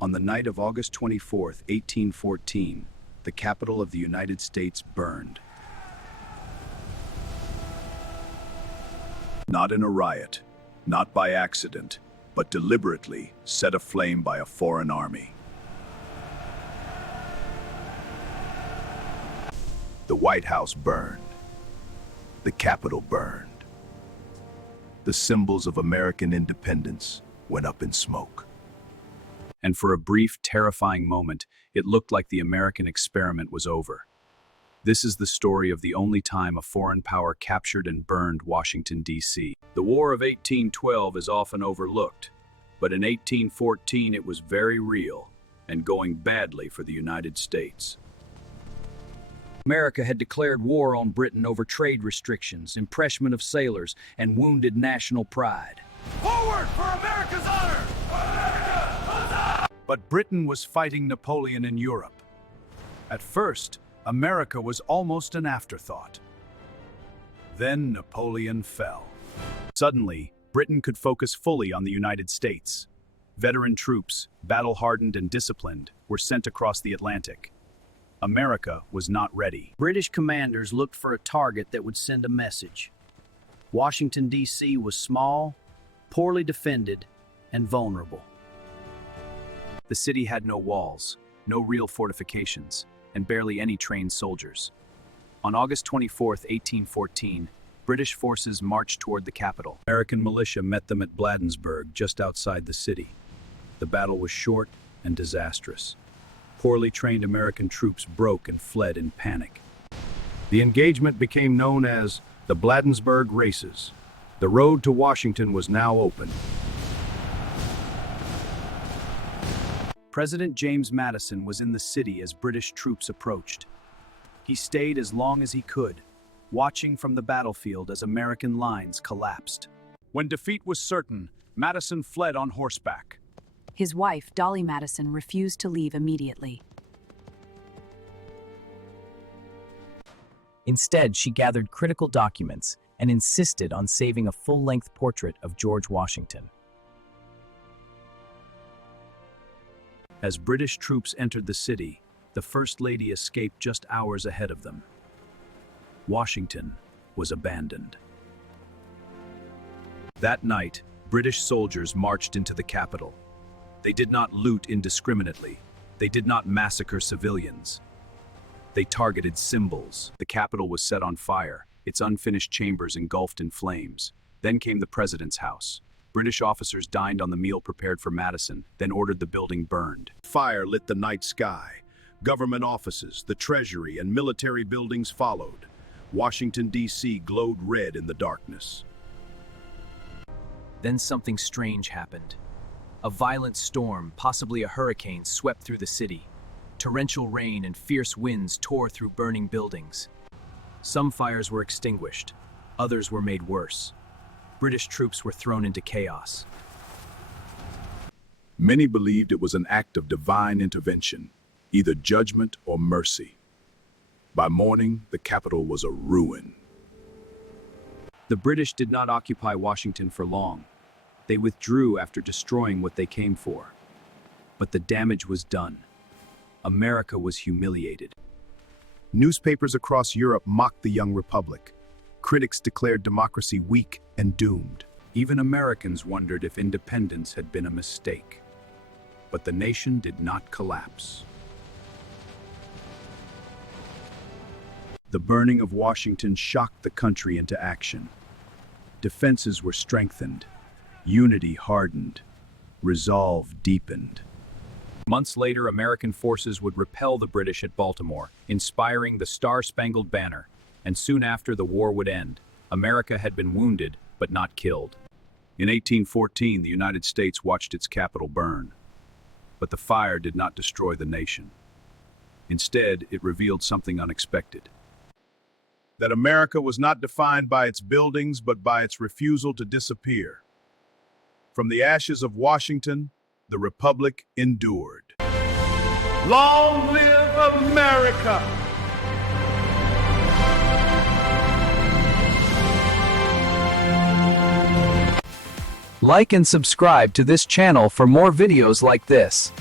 On the night of August 24th, 1814, the capital of the United States burned. Not in a riot, not by accident, but deliberately set aflame by a foreign army. The White House burned. The Capitol burned. The symbols of American independence went up in smoke. And for a brief, terrifying moment, it looked like the American experiment was over. This is the story of the only time a foreign power captured and burned Washington, D.C. The War of 1812 is often overlooked, but in 1814 it was very real and going badly for the United States. America had declared war on Britain over trade restrictions, impressment of sailors, and wounded national pride. Forward for America's honor! But Britain was fighting Napoleon in Europe. At first, America was almost an afterthought. Then Napoleon fell. Suddenly, Britain could focus fully on the United States. Veteran troops, battle-hardened and disciplined, were sent across the Atlantic. America was not ready. British commanders looked for a target that would send a message. Washington, D.C. was small, poorly defended, and vulnerable. The city had no walls, no real fortifications, and barely any trained soldiers. On August 24, 1814, British forces marched toward the capital. American militia met them at Bladensburg, just outside the city. The battle was short and disastrous. Poorly trained American troops broke and fled in panic. The engagement became known as the Bladensburg Races. The road to Washington was now open. President James Madison was in the city as British troops approached. He stayed as long as he could, watching from the battlefield as American lines collapsed. When defeat was certain, Madison fled on horseback. His wife, Dolley Madison, refused to leave immediately. Instead, she gathered critical documents and insisted on saving a full-length portrait of George Washington. As British troops entered the city, the First Lady escaped just hours ahead of them. Washington was abandoned. That night, British soldiers marched into the capital. They did not loot indiscriminately. They did not massacre civilians. They targeted symbols. The Capitol was set on fire, its unfinished chambers engulfed in flames. Then came the president's house. British officers dined on the meal prepared for Madison, then ordered the building burned. Fire lit the night sky. Government offices, the Treasury, and military buildings followed. Washington, D.C. glowed red in the darkness. Then something strange happened. A violent storm, possibly a hurricane, swept through the city. Torrential rain and fierce winds tore through burning buildings. Some fires were extinguished, others were made worse. British troops were thrown into chaos. Many believed it was an act of divine intervention, either judgment or mercy. By morning, the capital was a ruin. The British did not occupy Washington for long. They withdrew after destroying what they came for. But the damage was done. America was humiliated. Newspapers across Europe mocked the young republic. Critics declared democracy weak and doomed. Even Americans wondered if independence had been a mistake. But the nation did not collapse. The burning of Washington shocked the country into action. Defenses were strengthened, unity hardened, resolve deepened. Months later, American forces would repel the British at Baltimore, inspiring the Star-Spangled Banner, and soon after the war would end. America had been wounded, but not killed. In 1814, the United States watched its capital burn. But the fire did not destroy the nation. Instead, it revealed something unexpected. That America was not defined by its buildings, but by its refusal to disappear. From the ashes of Washington, the Republic endured. Long live America! Like and subscribe to this channel for more videos like this.